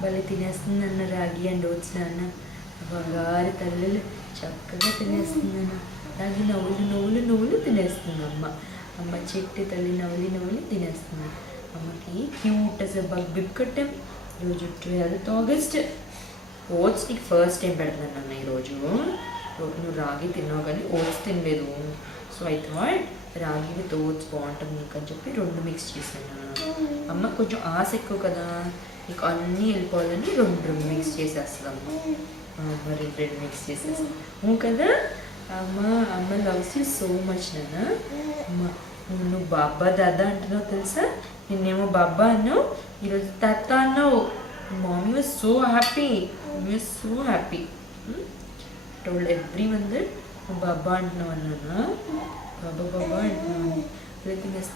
భలే తినేస్తుందన్న రాగి and oats నాన్న. బంగారు తల్లులు చక్కగా తినేస్తుందన్న. రాగి నవ్వులు తినేస్తుంది అమ్మ. అమ్మ చెట్టు తల్లి నవ్వులి తినేస్తుంది. అమ్మకి క్యూట్ అసలు బిగ్ కట్టాం. ఈరోజు 12th August. ఓట్స్ నీకు ఫస్ట్ టైం పెడుతున్నాను అన్న ఈరోజు. నువ్వు రాగి తిన్నావు కానీ ఓట్స్ తినలేదు. సో ఐ థాట్ రాగి విత్ ఓట్స్ బాగుంటుంది నీకు అని చెప్పి 2 మిక్స్ చేశాను. అమ్మ కొంచెం ఆశ ఎక్కువ కదా, నీకు అన్నీ వెళ్ళిపోవాలని 2 మిక్స్ చేసేస్తాం. మరి 2 మిక్స్ చేసేస్తాం కదా. అమ్మ లవ్స్ యూ సో మచ్ నాన్న. అమ్మ నువ్వు బాబా దాదా అంటున్నావు తెలుసా. నిన్నేమో బాబా అన్నావు, ఈరోజు తాత అన్నావు. Mommy was so happy. Mommy was so happy. Told everyone that Baba అంటున్నావు అన్నా. బాబా అంటున్నావు. everything is